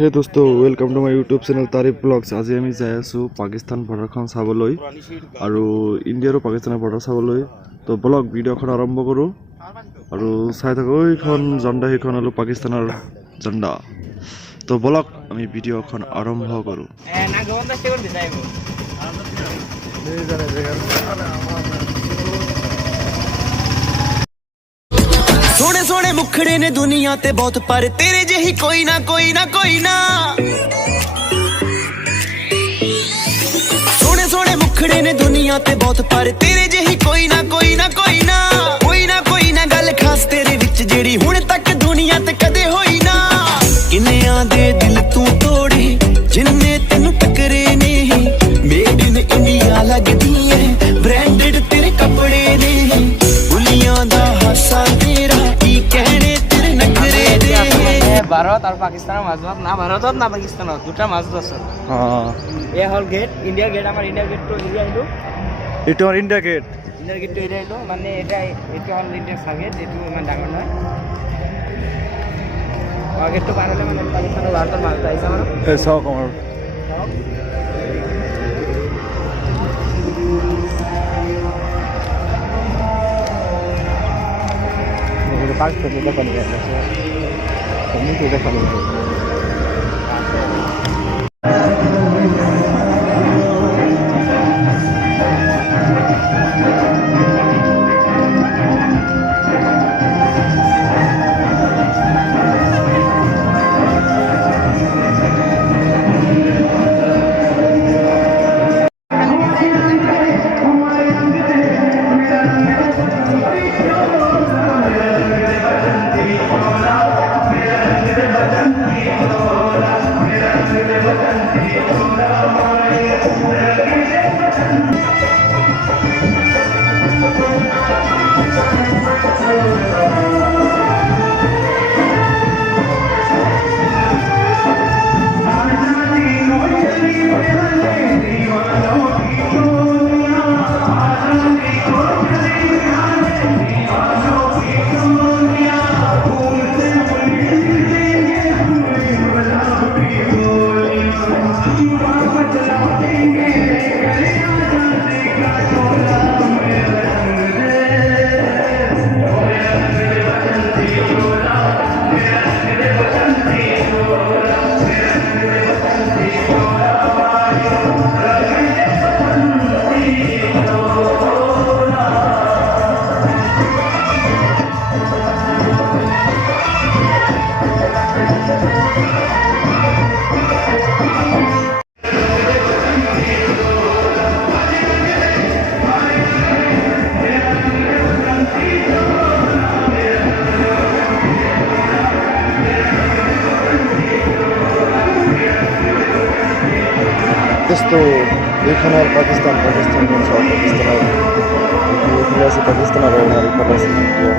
হে দোস্ত, welcome to my YouTube channel Tarif vlogs. আজি আমি যাই আছোঁ পাকিস্তান বৰ্ডাৰখন চাবলৈ আৰু ইণ্ডিয়া আৰু পাকিস্তানৰ বৰ্ডাৰ চাবলৈ। তো ব্লগ ভিডিঅ'খন আৰম্ভ কৰোঁ আৰু চাই থাকোঁ। এইখন ঝণ্ডা, সেইখন হ'লো পাকিস্তানৰ ঝণ্ডা। তো ব্লগ আমি ভিডিঅ'খন আৰম্ভ কৰোঁ। सोने सोने मुखड़े ने दुनिया ते बहुत पर तेरे जही कोई ना कोई ना कोई ना। सोने सोने मुखड़े ने दुनिया ते बहुत पर तेरे जही कोई ना कोई ना कोई ना। कोई ना कोई ना गल खास तेरे विच जेड़ी हुण तक दुनिया ते कदे होई ना। किन्नियां दे दिल तू तोड़े जिन्ने तेनू टकरे ने, मेड इन इंडिया लगदी है ब्रांडेड तेरे कपड़े ने। बुलियां दा हासा तेरा की कहने तेरे नखरे दे। ভাৰত আৰু পাকিস্তানৰ মাজত না ভাৰতত না পাকিস্তানত দুটাৰ মাজত আছে। এ হ'ল গেট, ইণ্ডিয়া গেট। আমাৰ ইণ্ডিয়া গেটটো এৰিয়া আহিলোঁ, এইটো আমাৰ ইণ্ডিয়া গেট। ইণ্ডিয়াৰ গেটটো এৰিয়া আহিলোঁ মানে এইটো হ'ল ইণ্ডিয়াৰ চাৰ্গেট। এইটো ইমান ডাঙৰ নহয়। গেটটো পাৰ হ'লে মানে পাকিস্তানৰ ভাৰতৰ মাজত আহিছে মানে। এই চাওক আমাৰ পাঁচ থেকে দেখা নিয়ে গেছে তুমি তো দেখা নিয়ে দোস্ত, এইখানে আর পাকিস্তান সব পাকিস্তানের এখানে আছে পাকিস্তান আর এখানে আছে ইন্ডিয়া।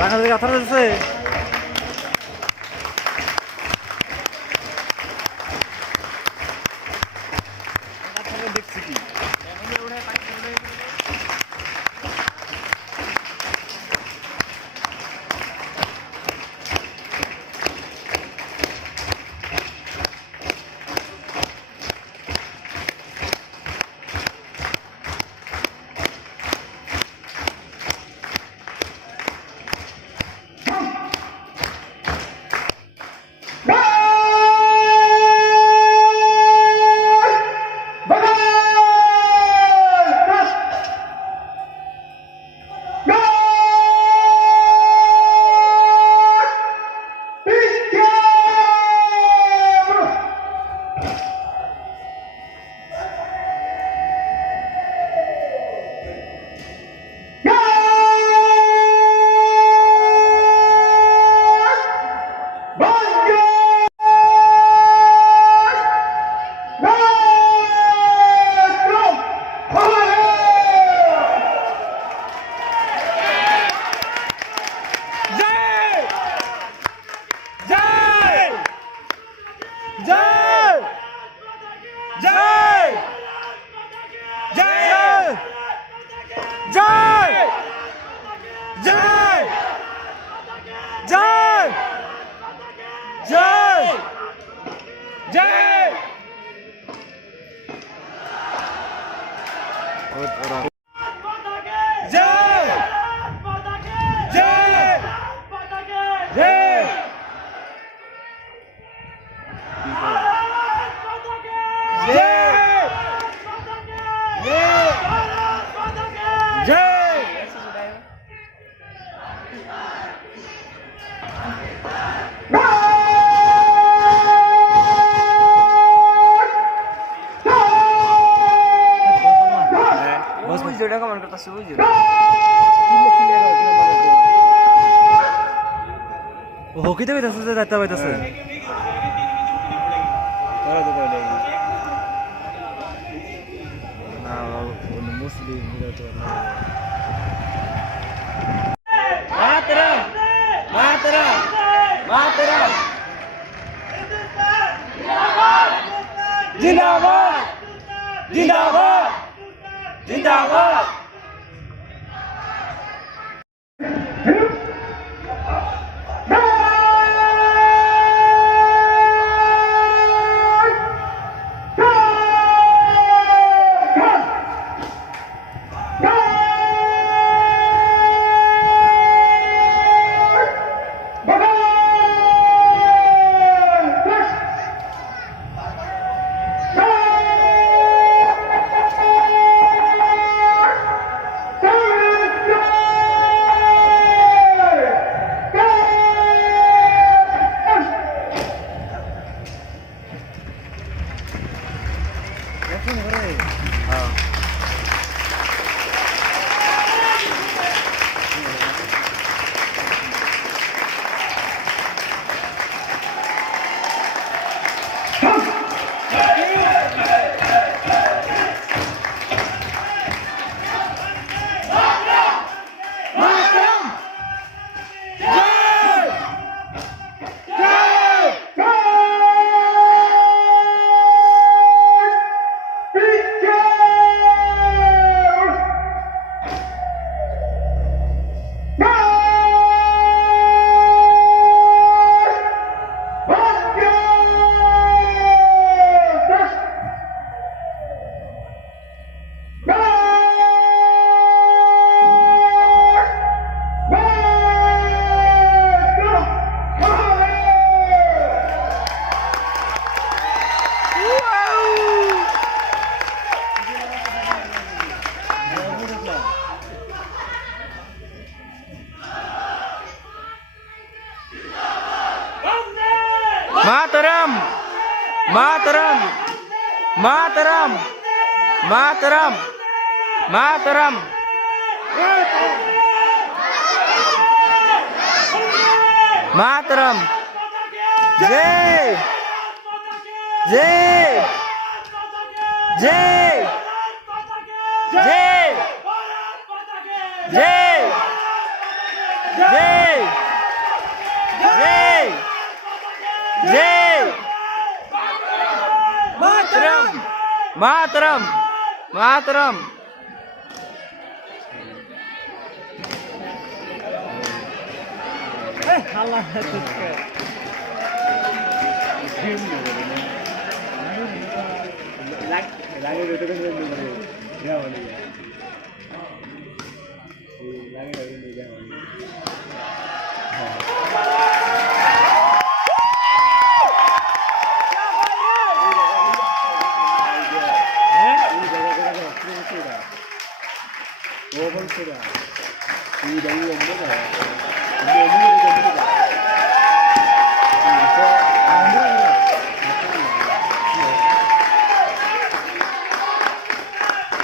রাখা থেকে আথার আছে দেখছি কি ভিডিওটা কমেন্ট করতেছে বুঝছো হকিতে পাইতেছে যে যাইতে পাইতেছে না মুসলিম মাতরম মাতরম মাতরম জিন্দাবাদ জিন্দাবাদ জিন্দাবাদ Mataram! Mataram! Mataram! Mataram! Mataram! Mataram! Jai! Jai! Jai! Jai! Jai! Jai! मातरम मातरम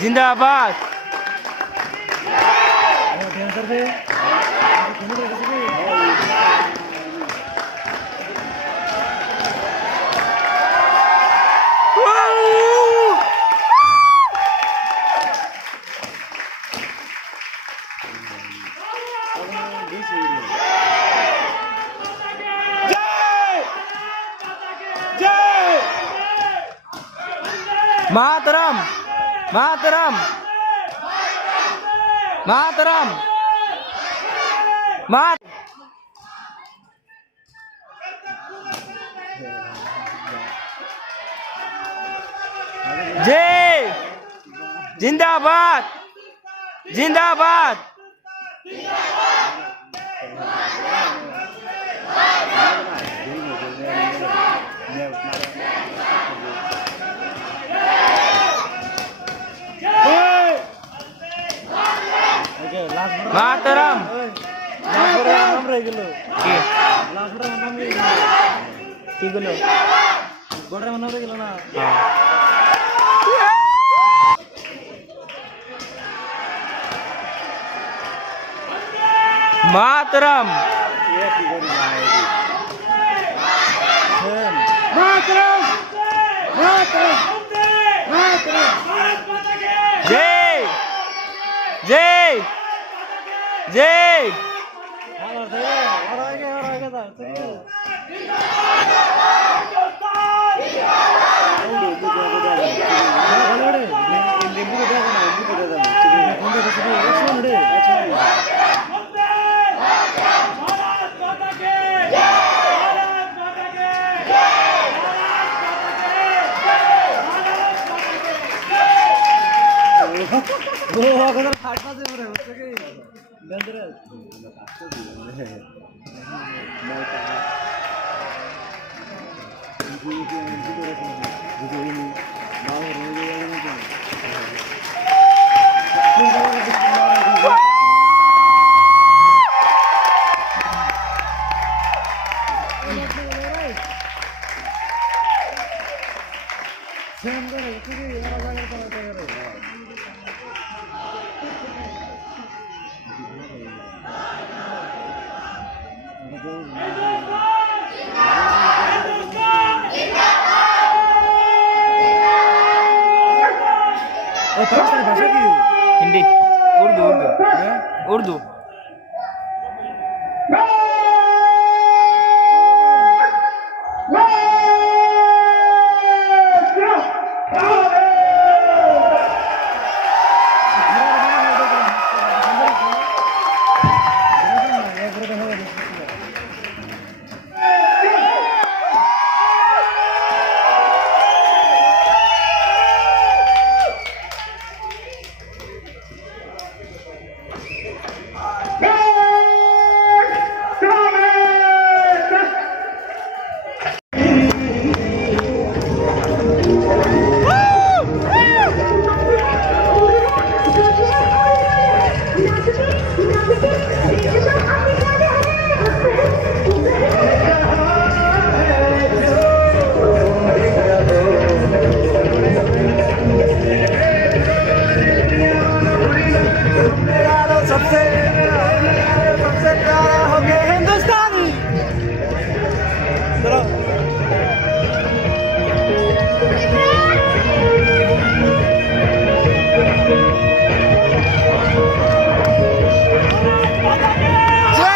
जिंदाबाद मातरम मातरम मातरम मात जय जिंदाबाद जिंदाबाद मातरम मातरम जय जय जय हिंदी उर्दू उर्दू उर्दू जय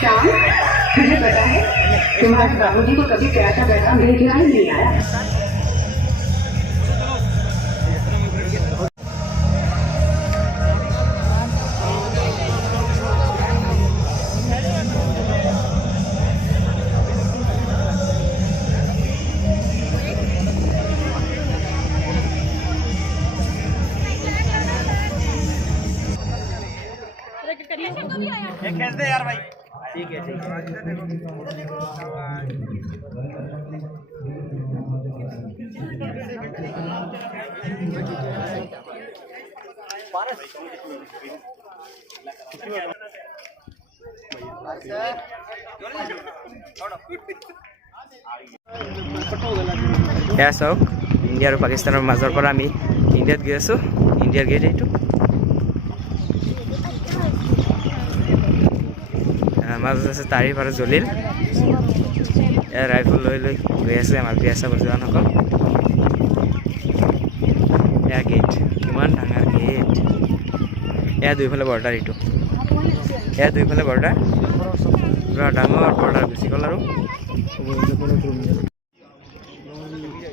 श्याम तुझे पता है तुम्हारे बाबूजी को कभी प्यासा पैसा मेरे खिलाफ नहीं आया ठीक है ठीक है এয়া চাওক ইণ্ডিয়া আৰু পাকিস্তানৰ মাজৰ পৰা আমি ইণ্ডিয়াত গৈ আছোঁ ইণ্ডিয়াৰ গেট এইটো মাজত আছে তাৰিফ আৰু জলিল এয়া ৰাইফল লৈ লৈ গৈ আছে আমাৰ বিয়া চাবৰ জোৱানসকল এয়া গেট কিমান ডাঙৰ গেট এয়া দুইফালে বৰ্ডাৰ এইটো এয়া দুইফালে বৰ্ডাৰ পুৰা ডাঙৰ বৰ্ডাৰ গুচি গ'ল আৰু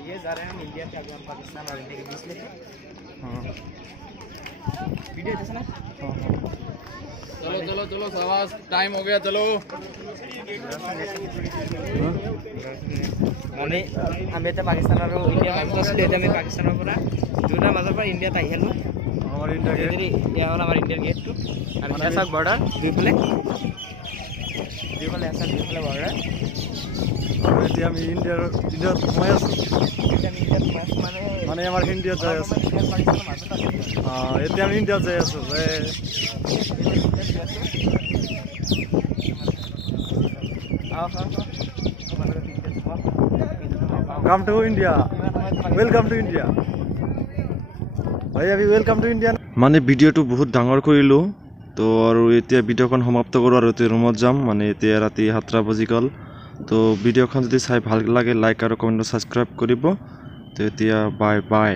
ये जा रहे हैं हम इंडिया के अफगान पाकिस्तान और इंडिया के बीच में वीडियो जैसा ना चलो चलो चलो शाबाश टाइम हो गया चलो মানে আমি এটা পাকিস্তান আৰু ইণ্ডিয়া মাজত আছিলোঁ এতিয়া আমি পাকিস্তানৰ পৰা দুটা মাজৰ পৰা ইণ্ডিয়াত আহি আলোঁ আমাৰ ইণ্ডিয়া গেট এয়া হ'ল আমাৰ ইণ্ডিয়াৰ গেটটো আৰু এয়া চাওক বৰ্ডাৰ দুইফালে দুইফালে বৰ্ডাৰ এতিয়া আমি ইণ্ডিয়াত সোমাই আছোঁ মানে আমাৰ ইণ্ডিয়াত যাই আছোঁ এতিয়া আমি ইণ্ডিয়াত যাই আছোঁ come to India welcome to India ভাই আমি ৱেলকাম টু ইণ্ডিয়া মানে ভিডিঅ'টো বহুত ডাঙৰ কৰিলোঁ তো আৰু এতিয়া ভিডিঅ'খন সমাপ্ত কৰোঁ আৰু এতিয়া ৰুমত যাম মানে এতিয়া ৰাতি 7টা বাজি গ'ল তো ভিডিঅ'খন যদি চাই ভাল লাগে লাইক আৰু কমেণ্ট ছাবস্ক্ৰাইব কৰিব তো এতিয়া বাই বাই